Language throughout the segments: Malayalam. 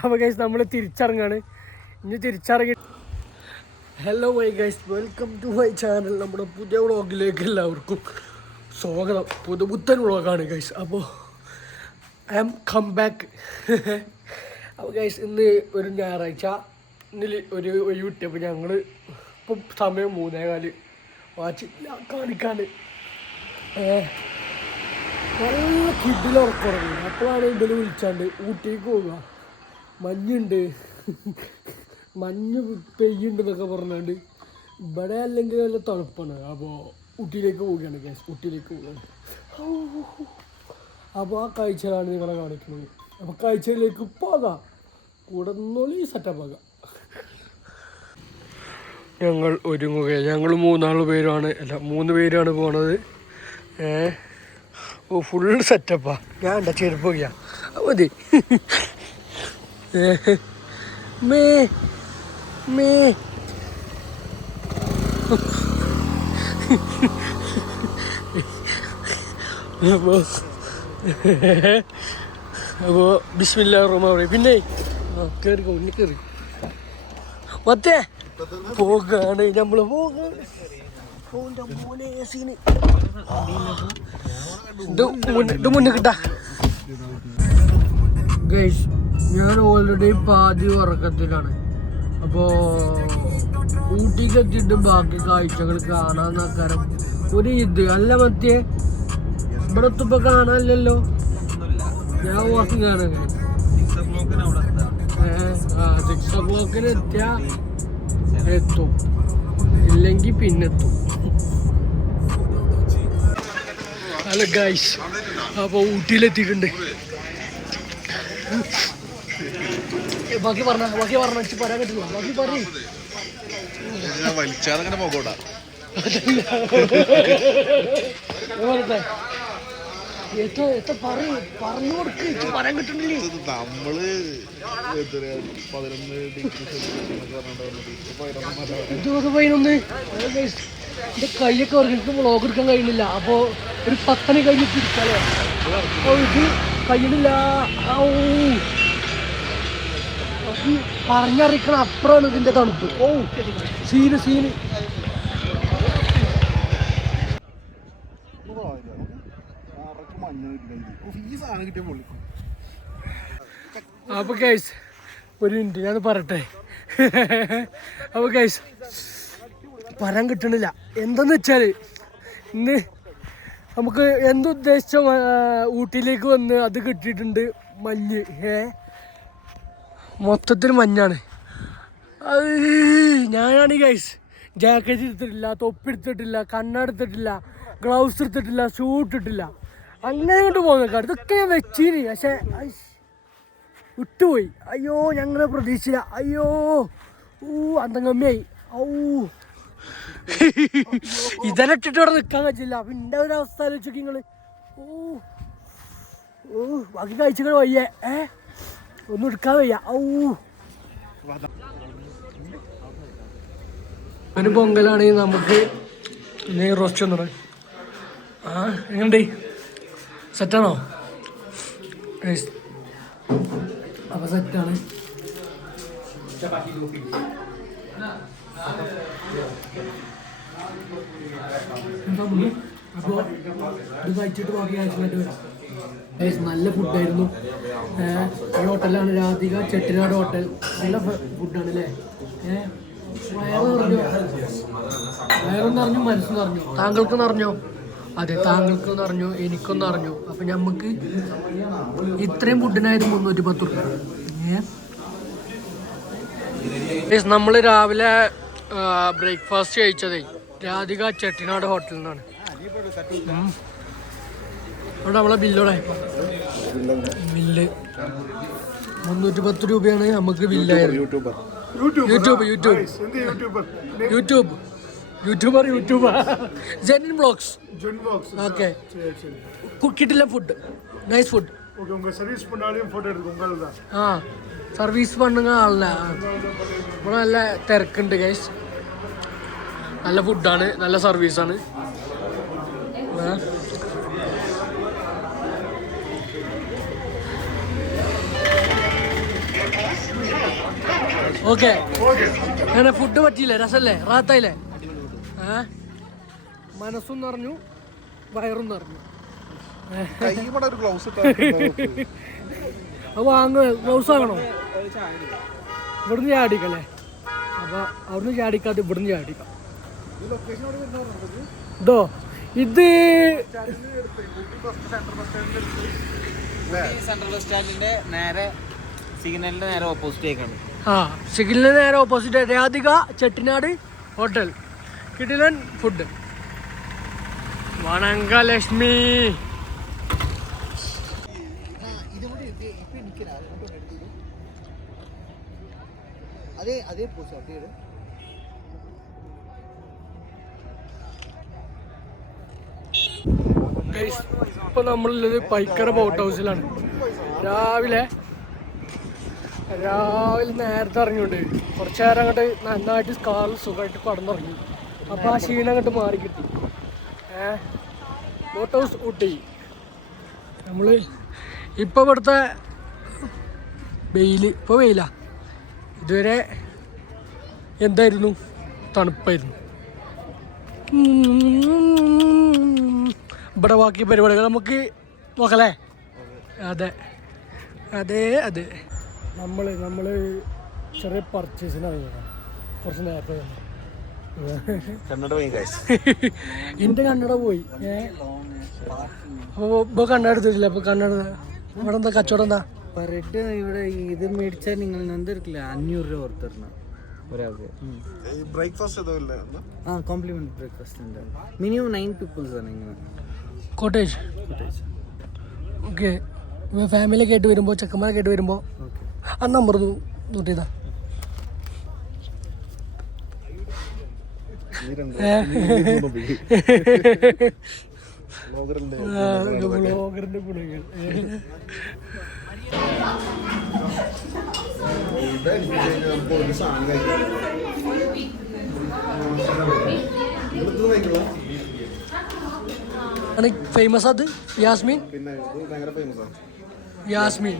അപ്പോൾ ഗൈസ് നമ്മൾ തിരിച്ചിറങ്ങാണ്. ഇനി തിരിച്ചിറങ്ങി hello my guys, welcome to my channel. നമ്മുടെ പുതിയ വ്ളോഗിലേക്ക് എല്ലാവർക്കും സ്വാഗതം. പുതുപുത്തൻ വ്ളോഗാണ് ഗൈസ്. അപ്പോൾ ഐ ആം കം ബാക്ക്. അപ്പോൾ ഗൈസ് ഇന്ന് ഒരു ഞായറാഴ്ച, ഇന്നിൽ ഒരു യൂട്യൂബ് ഞങ്ങൾ ഇപ്പം സമയം 3:15 വാച്ച് കാണിക്കാണ്ട് നല്ല കിഡിലുറക്കുറങ്ങി. അപ്പോഴാണ് ഇതിൽ വിളിച്ചാണ്ട് ഊട്ടിക്ക് പോവുക, മഞ്ഞുണ്ട്, മഞ്ഞ് പെയ്യുണ്ടെന്നൊക്കെ പറഞ്ഞാണ്ട്. ഇവിടെ അല്ലെങ്കിൽ നല്ല തണുപ്പാണ്. അപ്പോൾ ഊട്ടിയിലേക്ക് പോവുകയാണ് ഗ്യാസ്, ഊട്ടിയിലേക്ക് പോവുകയാണ്. അപ്പോൾ ആ കാഴ്ചകളാണ് നിങ്ങളെ കാണിക്കുന്നത്. അപ്പോൾ കാഴ്ചയിലേക്ക് പോകാം, കൂടെ നിന്നോളി, സെറ്റപ്പാകാം. ഞങ്ങൾ ഒരുങ്ങുകയാണ്. ഞങ്ങൾ 3 പേരാണ് പോണത്. ഓ ഫുൾ സെറ്റപ്പാ. ഞാൻ എൻ്റെ ചെരുപ്പ് പോയാ മതി. മേ മേ അപ്പോൾ ബിസ്മില്ലാഹിർ റഹ്മാനിർ റഹീം. പിന്നെ കയറി മുന്നിൽ കയറി മറ്റേ പോകാണ് നമ്മൾ പോകാണ്. ഇത് മുന്നിൽ കിട്ടാ ഗൈസ്. ഞാൻ ഓൾറെഡി പാതി ഉറക്കത്തിലാണ്. അപ്പോൾ ഊട്ടിക്ക് എത്തിയിട്ട് ബാക്കി കാഴ്ചകൾ കാണാൻ ഒരു ഇത് അല്ല മറ്റേ ഇവിടെ എത്തുമ്പോൾ കാണാനില്ലല്ലോ. ഞാൻ വാക്കിംഗ് ആണ്. 6 o'clock എത്തും, ഇല്ലെങ്കിൽ പിന്നെത്തും. അല്ല ഗൈസ്, അപ്പോൾ ഊട്ടിയിലെത്തിയിട്ടുണ്ട്. ബാക്കി പറഞ്ഞ പറയാൻ പറ്റില്ല. ബാക്കി പറയും പറഞ്ഞു കൊടുക്ക്, പറയാൻ കിട്ടുന്നില്ലേ. നമ്മള് 11 എന്റെ കൈയൊക്കെ പറഞ്ഞിട്ട് വ്ളോഗ് എടുക്കാൻ കഴിയുന്നില്ല. അപ്പോൾ ഒരു 10 കഴിഞ്ഞിട്ട് ഇരിക്കാലോ. ഇത് കഴിയണില്ല. പറഞ്ഞറിയിക്കണം, അപ്പുറമാണ് ഇതിന്റെ തണുപ്പ്. ഓ സീന്. അപ്പൊ ഗൈസ് ഒരു മിനിറ്റ് ഞാൻ പറയട്ടെ. അപ്പൊ ഗൈസ് പറയാൻ കിട്ടണില്ല. എന്താന്ന് വെച്ചാൽ ഇന്ന് നമുക്ക് എന്തുദ്ദേശിച്ച ഊട്ടിയിലേക്ക് വന്ന് അത് കിട്ടിയിട്ടുണ്ട്. മഞ്ഞ് മൊത്തത്തിൽ മഞ്ഞാണ്. ഞാനാണ് ഗൈസ് ജാക്കറ്റ് എടുത്തിട്ടില്ല, തൊപ്പി എടുത്തിട്ടില്ല, കണ്ണെടുത്തിട്ടില്ല, ഗ്ലൗസ് എടുത്തിട്ടില്ല, ഷൂ ഇട്ടിട്ടില്ല. അങ്ങനെ കൊണ്ട് പോകുന്നേക്കാട് ഇതൊക്കെ ഞാൻ വെച്ചീന്. പക്ഷേ വിട്ടുപോയി. അയ്യോ ഞങ്ങളെ പ്രതീക്ഷിച്ചില്ല. അയ്യോ അന്തങ്ങമ്മിയായി. ഇതെല്ലാം ഇട്ടിട്ട് ഇവിടെ നിൽക്കാൻ പറ്റില്ല. അപ്പം എൻ്റെ ഒരു അവസ്ഥ ആലോചിച്ചോക്കി നിങ്ങൾ. ബാക്കി കാഴ്ചകൾ വയ്യേ, ഒന്നും എടുക്കാൻ വയ്യ. ഒരു പൊങ്കലാണെങ്കിൽ നമുക്ക് നെയ് റോസ്റ്റ് എന്ന് പറയും. എങ്ങനെയുണ്ട്, സെറ്റാണോ? അപ്പം സെറ്റാണ്. അപ്പോൾ ഇത് കഴിച്ചിട്ട് ബാക്കി കാഴ്ചകളായിട്ട് വരാം. നല്ല ഫുഡായിരുന്നു. ഈ ഹോട്ടലാണ് രാധിക ചെട്ടിനാട് ഹോട്ടൽ. നല്ല ഫുഡാണ് അല്ലേ. വയറും നിറഞ്ഞു, മനസ്സും നിറഞ്ഞു. താങ്കൾക്ക് നിറഞ്ഞോ? അതെ, താങ്കൾക്ക് നിറഞ്ഞു, എനിക്കും നിറഞ്ഞു. അപ്പം നമുക്ക് ഇത്രയും ഫുഡിനായത് 310 രൂപ. നമ്മൾ രാവിലെ ബ്രേക്ക്ഫാസ്റ്റ് കഴിച്ചതേ രാധിക ചെട്ടിനാട് ഹോട്ടലിൽ നിന്നാണ്. അവിടെ നമ്മളെ ബില്ല് 310 രൂപയാണ് നമുക്ക് ബില്ലായത്. YouTuber Jenin blogs. ഓക്കെ, കിട്ടില്ല ഫുഡ്, നൈസ് ഫുഡ്. സർവീസ് പണ്ണുങ്ങ ആളില്ല. ഇവിടെ നല്ല തിരക്കുണ്ട് ഗൈസ്. നല്ല ഫുഡാണ്, നല്ല സർവീസാണ്. ഓക്കെ അങ്ങനെ ഫുഡ് പറ്റിയില്ലേ? രസമല്ലേ? റാത്തായില്ലേ? മനസ്സും നിറഞ്ഞു, വയറും നിറഞ്ഞു. അപ്പൊ ഗ്ലൗസ് വാങ്ങണോ? ഇവിടുന്ന് ചാടിക്കല്ലേ? അപ്പൊ അവിടുന്ന് ചാടിക്കാതെ ഇവിടുന്ന് ചാടിക്കാം. ഇതോ ഇത് സെൻട്രൽ ബസ് സ്റ്റാൻഡിന്റെ നേരെ സിഗ്നലിന്റെ നേരെ ഓപ്പോസിറ്റ് ആയിക്കാണ്. സിഗ്നലിന് നേരെ ഓപ്പോസിറ്റ് രാധിക ചെട്ടിനാട് ഹോട്ടൽ. കിടിലൻ ഫുഡ്. വണങ്കലക്ഷ്മി. ഇപ്പൊ നമ്മളുള്ളത് പൈക്കര ബോട്ട് ഹൗസിലാണ്. രാവിലെ നേരത്തെ ഇറങ്ങിയോണ്ട് കുറച്ച് നേരം അങ്ങോട്ട് നന്നായിട്ട് കാറിൽ സുഖമായിട്ട് കടന്നുറങ്ങി. അപ്പോൾ ആ ക്ഷീണം അങ്ങോട്ട് മാറി കിട്ടി. Boat house Ooty. നമ്മൾ ഇപ്പോൾ ഇവിടുത്തെ ഇപ്പോൾ വെയിലാ. ഇതുവരെ എന്തായിരുന്നു? തണുപ്പായിരുന്നു. ഇവിടെ ബാക്കി പരിപാടികൾ നമുക്ക് നോക്കല്ലേ? അതെ അതെ അതെ. നമ്മൾ ചെറിയ പർച്ചേസിന് ഇറങ്ങിയതാണ് കുറച്ച് നേരത്തെ. എൻ്റെ കന്നഡ പോയി. അപ്പോൾ ഇപ്പോൾ കന്നഡ എടുത്തിട്ടില്ല. അപ്പോൾ കന്നഡ ഇവിടെ എന്താ കച്ചവടം? എന്താ റെഡ് ഇവിടെ ഇത് മേടിച്ചാൽ നിങ്ങൾ എന്തെടുക്കില്ല 500 രൂപ ഓർത്തരണം ഒരാൾക്ക്. ബ്രേക്ക്ഫാസ്റ്റ് കോംപ്ലിമെന്റ് ബ്രേക്ക്ഫാസ്റ്റ് ഉണ്ട്. മിനിമം 9 പീപ്പിൾസ് ആണ് ഇങ്ങനെ. കോട്ടേജ്. ഓക്കെ. ഫാമിലിയൊക്കെ ആയിട്ട് വരുമ്പോൾ, ചെക്കന്മാരൊക്കെ ആയിട്ട് വരുമ്പോൾ ആ നമ്പർ നോട്ട് ചെയ്താ. ബ്ലോഗറിന്റെ ഗുണങ്ങൾ. ഫേമസ് അത് യാസ്മീൻ. യാസ്മീൻ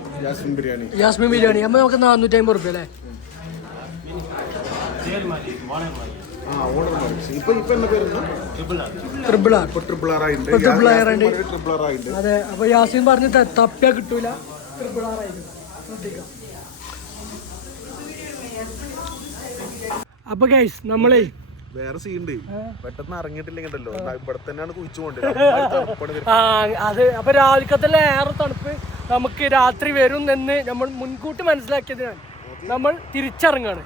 ബിരിയാണി. അമ്മ നമുക്ക് 450 റുപ്യ അല്ലേ? അതെ. അപ്പൊ യാസ്മീൻ പറഞ്ഞ് തപ്പിയാ കിട്ടൂല. അപ്പൊ ഗൈസ് നമ്മളെ വേറെ സീനുണ്ട്. പെട്ടെന്ന് ഇറങ്ങിയിട്ടില്ലെങ്കിലോ ഇവിടെ തന്നെയാണ് കുഴിച്ചുകൊണ്ട്. അത് അപ്പൊ രാവിലത്തെ ഏറെ തണുപ്പ് നമുക്ക് രാത്രി വരും എന്ന് നമ്മൾ മുൻകൂട്ടി മനസ്സിലാക്കിയതിനാൽ നമ്മൾ തിരിച്ചിറങ്ങാണ്.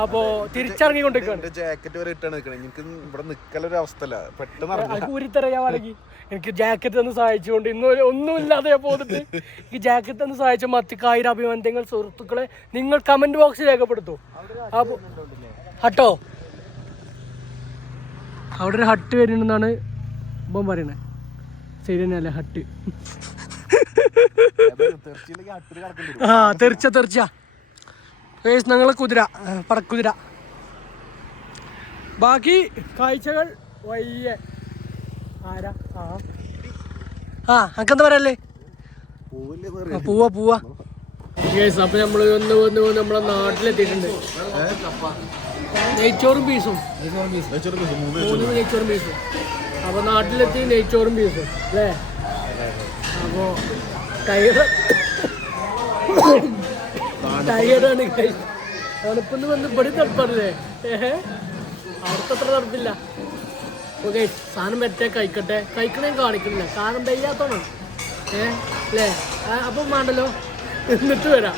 അപ്പോ തിരിച്ചിറങ്ങിക്കൊണ്ടിരിക്കുകയാണ്. ജാക്കറ്റ് വരെ ഇട്ടാണ് നിൽക്കണേ. എനിക്ക് ഇവിടെ നിൽക്കലൊരു അവസ്ഥ പെട്ടെന്ന് ഊരിത്തറിയാവാണെങ്കിൽ എനിക്ക് ജാക്കറ്റ് തന്ന് സഹായിച്ചുകൊണ്ട് ഇന്ന് ഒന്നുമില്ലാതെ പോന്നിട്ട് ഈ ജാക്കറ്റ് തന്ന് സഹായിച്ച മത്തിക്കായിരം അഭിനന്ദനങ്ങൾ സുഹൃത്തുക്കളെ. നിങ്ങൾ കമന്റ് ബോക്സിൽ രേഖപ്പെടുത്തൂ. അപ്പൊ ഹട്ടോ അവിടെ ഒരു ഹട്ട് വരുന്നെന്നാണ് ഇപ്പം പറയണേ. ശരി തന്നെയല്ലേ? ഹട്ട് തെറിച്ച ഞങ്ങളെ കുതിര, പടക്കുതിര. ബാക്കി കാഴ്ചകൾ വയ്യ. ആരാ? അനക്കെന്താ പറയല്ലേ? പോവാ. അപ്പൊ നമ്മള് വന്ന് നമ്മളെ നാട്ടിലെത്തിയിട്ടുണ്ട്. നെയ്ച്ചോറും പീസും. 3 നെയ്ച്ചോറും പീസും. അപ്പൊ നാട്ടിലെത്തി നെയ്ച്ചോറും പീസും അല്ലേ? അപ്പോ ടയർഡാണ്. തണുപ്പെന്ന് വന്ന് ഇവിടെ തണുപ്പല്ലേ? അവിടുത്തെ അത്ര തണുപ്പില്ല. ഓക്കെ, സാധനം പറ്റേ കഴിക്കണേ കാണിക്കണില്ല. കാരണം പെയ്യാത്തോണം. അല്ലേ? അപ്പം വേണ്ടല്ലോ, എന്നിട്ട് വരാം.